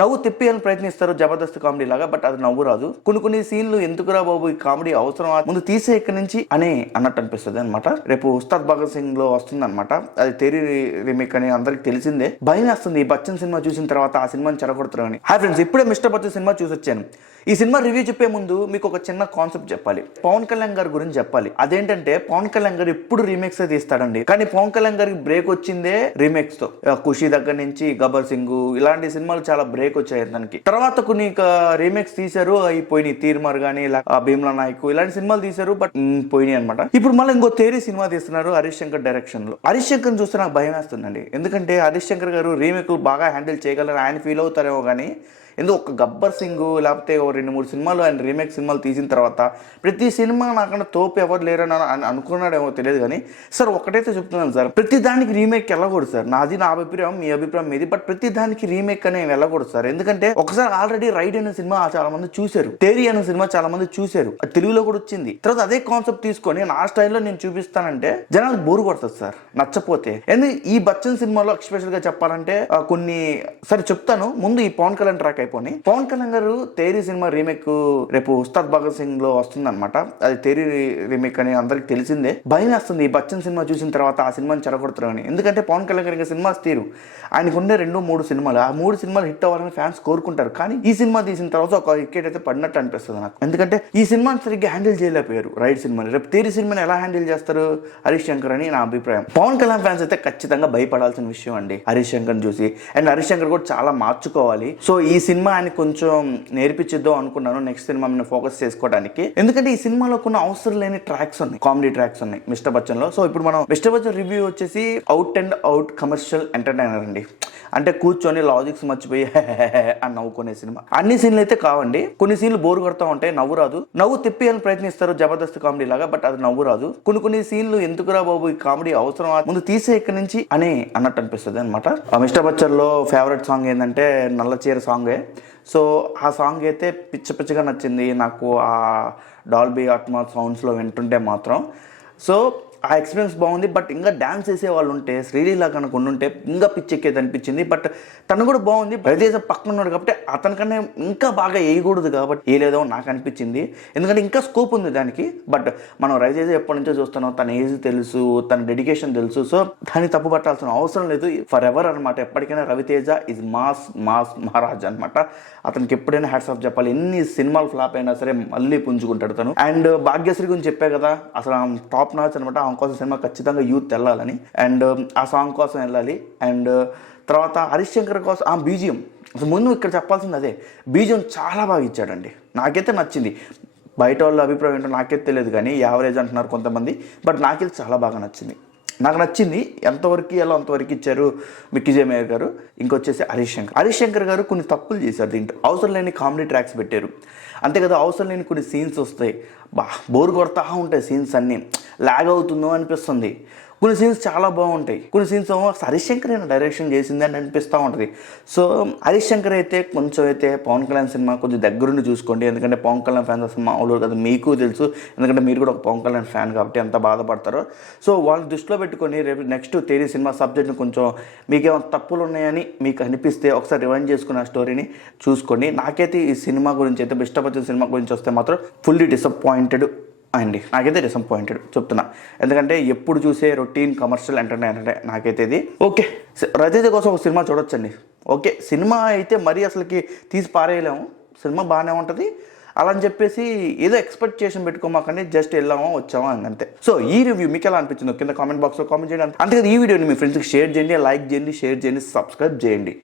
నవ్వు తిప్పేయాలని ప్రయత్నిస్తారు జబర్దస్త్ కామెడీ లాగా, బట్ అది నవ్వు రాదు. కొన్ని సీన్లు ఎందుకురా బాబు ఈ కామెడీ అవసరం, ముందు తీసే ఇక్కడి నుంచి అని అన్నట్టు అనిపిస్తుంది అనమాట. రేపు ఉస్తాద్ భగత్ సింగ్ లో వస్తుంది అనమాట, అది తెరీ రీమేక్ అని అందరికి తెలిసిందే. భయం వేస్తుంది ఈ బచ్చన్ సినిమా చూసిన తర్వాత ఆ సినిమాని చెడగొడతారని. హాయ్ ఫ్రెండ్స్, ఇప్పుడే మిస్టర్ బచ్చన్ సినిమా చూసి వచ్చాను. ఈ సినిమా రివ్యూ చెప్పే ముందు మీకు ఒక చిన్న కాన్సెప్ట్ చెప్పాలి. పవన్ కళ్యాణ్ గారి గురించి చెప్పాలి. అదేంటంటే పవన్ కళ్యాణ్ గారు ఎప్పుడు రీమేక్స్ తీస్తాడండి, కానీ పవన్ కళ్యాణ్ గారికి బ్రేక్ వచ్చిందే రీమేక్స్ తో. ఖుషి దగ్గర నుంచి గబ్బర్ సింగ్ ఇలాంటి సినిమాలు చాలా బ్రేక్ వచ్చాయి దానికి. తర్వాత కొన్ని రీమేక్స్ తీశారు, అవి పోయినాయి. తీర్మార్ గానీ భీమ్లా నాయక్ ఇలాంటి సినిమాలు తీశారు, బట్ పోయినాయి అనమాట. ఇప్పుడు మళ్ళీ ఇంకో తేరీ సినిమా తీస్తున్నారు హరీష్ శంకర్ డైరెక్షన్ లో. హరీష్ శంకర్ చూస్తే నాకు భయం వేస్తుందండి, ఎందుకంటే హరీష్ శంకర్ గారు రీమేక్లు బాగా హ్యాండిల్ చేయగలరు, ఆయన ఫీల్ అవుతారేమో కానీ ఎందుకు ఒక గబ్బర్ సింగ్ లేకపోతే 2-3 సినిమాలు ఆయన రీమేక్ సినిమాలు తీసిన తర్వాత ప్రతి సినిమా నాకన్నా తోపు ఎవరు లేరని అనుకున్నాడేమో తెలియదు. కానీ సార్ ఒకటైతే చెప్తున్నాను సార్, ప్రతి దానికి రీమేక్ వెళ్ళకూడదు సార్. నా అభిప్రాయం, మీ అభిప్రాయం మీది, బట్ ప్రతి దానికి రీమేక్ అనే వెళ్ళకూడదు సార్. ఎందుకంటే ఒకసారి ఆల్రెడీ రైడ్ అనే సినిమా చాలా మంది చూశారు, తేరీ అనే సినిమా చాలా మంది చూశారు, తెలుగులో కూడా వచ్చింది. తర్వాత అదే కాన్సెప్ట్ తీసుకొని నా స్టైల్లో నేను చూపిస్తానంటే జనాలకు బోరు కొడుతుంది సార్, నచ్చపోతే. ఎందుకు ఈ బచ్చన్ సినిమాలో ఎక్స్పెషల్ గా చెప్పాలంటే కొన్ని సరే చెప్తాను. ముందు ఈ పవన్ కళ్యాణ్ ట్రాక్ అయిపోయి, పవన్ కళ్యాణ్ గారు తేరీ సినిమా రీమేక్ రేపు ఉస్తాద్ భగత్ సింగ్ లో వస్తుంది అనమాట, అది తేరీ రీమేక్ అని అందరికి తెలిసిందే. భయం వేస్తుంది ఈ బచ్చన్ సినిమా చూసిన తర్వాత ఆ సినిమాని చెడగొడతారని. ఎందుకంటే పవన్ కళ్యాణ్ గారి సినిమా తీరు, ఆయనకు ఉండే 2-3 సినిమాలు, ఆ 3 సినిమాలు హిట్ అవ్వాలని ఫ్యాన్స్ కోరుకుంటారు. కానీ ఈ సినిమా తీసిన తర్వాత ఒక వికెట్ అయితే పడినట్టు అనిపిస్తుంది నాకు. ఎందుకంటే ఈ సినిమాని సరిగ్గా హ్యాండిల్ చేయలేకపోయారు రైడ్ సినిమాని. రేపు తేరీ సినిమాని ఎలా హ్యాండిల్ చేస్తారు హరీష్ శంకర్ అని నా అభిప్రాయం. పవన్ కళ్యాణ్ ఫ్యాన్స్ అయితే ఖచ్చితంగా భయపడాల్సిన విషయం అండి హరీష్ శంకర్ చూసి. అండ్ హరీష్ శంకర్ కూడా చాలా మార్చుకోవాలి. సో ఈ సినిమా ఆయన కొంచెం నేర్పించిద్దాం అనుకున్నాను నెక్స్ట్ సినిమా మీద ఫోకస్ చేసుకోవడానికి. ఎందుకంటే ఈ సినిమాలో కొన్ని అవసరం లేని ట్రాక్స్ ఉన్నాయి, కామెడీ ట్రాక్స్ ఉన్నాయి మిస్టర్ బచ్చన్ లో. సో ఇప్పుడు మనం మిస్టర్ బచ్చన్ రివ్యూ వచ్చేసి out and out commercial entertainer అండి. అంటే కూర్చొని లాజిక్స్ మర్చిపోయి అని నవ్వుకునే సినిమా. అన్ని సీన్లు అయితే కావండి, కొన్ని సీన్లు బోర్ కొడతా ఉంటాయి, నవ్వు రాదు. నవ్వు తిప్పేయాలని ప్రయత్నిస్తారు జబర్దస్త్ కామెడీ లాగా, బట్ అది నవ్వు రాదు. కొన్ని సీన్లు ఎందుకురా బాబు ఈ కామెడీ అవసరం, ముందు తీసే ఇక్కడి నుంచి అని అన్నట్టు అనిపిస్తుంది అనమాట. మిస్టర్ బచ్చన్ లో ఫేవరెట్ సాంగ్ ఏంటంటే నల్ల చీర సాంగే. సో ఆ సాంగ్ అయితే పిచ్చగా నచ్చింది నాకు, ఆ డాల్బీ అట్మాస్ సౌండ్స్లో వింటుంటే మాత్రం. సో ఆ ఎక్స్పీరియన్స్ బాగుంది. బట్ ఇంకా డ్యాన్స్ చేసే వాళ్ళు ఉంటే శ్రీలీలా కనుక ఉంటే ఇంకా పిచ్చెక్కేది అనిపించింది. బట్ తను కూడా బాగుంది, రవితేజ పక్కన ఉన్నాడు కాబట్టి అతనికన్నా ఇంకా బాగా వేయకూడదు కాబట్టి వేయలేదో నాకు అనిపించింది. ఎందుకంటే ఇంకా స్కోప్ ఉంది దానికి. బట్ మనం రవితేజ ఎప్పటి నుంచో చూస్తున్నాం, తన ఏజ్ తెలుసు, తన డెడికేషన్ తెలుసు. సో దాన్ని తప్పు పట్టాల్సిన అవసరం లేదు, ఫర్ ఎవర్ అనమాట. ఎప్పటికైనా రవితేజ ఇస్ మాస్ మహారాజ్ అనమాట. అతనికి ఎప్పుడైనా హ్యాట్స్ ఆఫ్ చెప్పాలి. ఎన్ని సినిమాలు ఫ్లాప్ అయినా సరే మళ్ళీ పుంజుకుంటాడు తను. అండ్ భాగ్యశ్రీ గురించి చెప్పే కదా, అసలు టాప్ నాచ్ అనమాట. ఆమె కోసం సినిమా ఖచ్చితంగా యూత్ వెళ్ళాలని, అండ్ ఆ సాంగ్ కోసం వెళ్ళాలి. అండ్ తర్వాత హరీష్ శంకర్ కోసం ఆ బీజిఎం, అసలు ముందు ఇక్కడ చెప్పాల్సింది అదే, బీజిఎం చాలా బాగా ఇచ్చాడండి, నాకైతే నచ్చింది. బయట వాళ్ళ అభిప్రాయం ఏంటో నాకైతే తెలియదు కానీ యావరేజ్ అంటున్నారు కొంతమంది, బట్ నాకైతే చాలా బాగా నచ్చింది. నాకు నచ్చింది. ఎంతవరకు ఎలా అంతవరకు ఇచ్చారు మిక్కీ మేయర్ గారు. ఇంకొచ్చేసి హరీష్ శంకర్ గారు కొన్ని తప్పులు చేశారు దీంట్లో. అవసరం లేని కామెడీ ట్రాక్స్ పెట్టారు అంతే కదా, అవసరం లేని కొన్ని సీన్స్ వస్తాయి, బోర్ కొడతా ఉంటాయి సీన్స్ అన్నీ, లాగ్ అవుతుందో అనిపిస్తుంది. కొన్ని సీన్స్ చాలా బాగుంటాయి, కొన్ని సీన్స్ హరీష్ శంకర్ అయినా డైరెక్షన్ చేసింది అని అనిపిస్తూ ఉంటుంది. సో హరీష్ శంకర్ అయితే కొంచెం అయితే పవన్ కళ్యాణ్ సినిమా కొంచెం దగ్గరుండి చూసుకోండి. ఎందుకంటే పవన్ కళ్యాణ్ ఫ్యాన్స్ అసలు మామూలు కదా, మీకు తెలుసు, ఎందుకంటే మీరు కూడా ఒక పవన్ కళ్యాణ్ ఫ్యాన్ కాబట్టి ఎంత బాధపడతారో. సో వాళ్ళు దృష్టిలో పెట్టుకొని రేపు నెక్స్ట్ తేరీ సినిమా సబ్జెక్ట్ని కొంచెం మీకేమైనా తప్పులు ఉన్నాయని మీకు అనిపిస్తే ఒకసారి రివైండ్ చేసుకున్న ఆ స్టోరీని చూసుకోండి. నాకైతే ఈ సినిమా గురించి అయితే ఇష్టపడిన సినిమా గురించి వస్తే మాత్రం ఫుల్లీ డిసప్పాయింటెడ్ అండి. నాకైతే డిసప్పాయింటెడ్ చెప్తున్నా, ఎందుకంటే ఎప్పుడు చూసే రొటీన్ కమర్షియల్ ఎంటర్టైనర్ నాకైతే ఇది. ఓకే, రవితేజ కోసం ఒక సినిమా చూడొచ్చండి. ఓకే, సినిమా అయితే మరీ అసలుకి తీసి పారేయలేము, సినిమా బాగానే ఉంటుంది. అలా అని చెప్పేసి ఏదో ఎక్స్పెక్టేషన్ పెట్టుకోమాకండి, జస్ట్ వెళ్ళామా వచ్చామా అంతే. సో ఈ రివ్యూ మీకు ఎలా అనిపించిందో కింద కామెంట్ బాక్స్లో కామెంట్ చేయండి. అంతేకాదు ఈ వీడియోని మీ ఫ్రెండ్స్కి షేర్ చేయండి, లైక్ చేయండి, షేర్ చేయండి, సబ్స్క్రైబ్ చేయండి.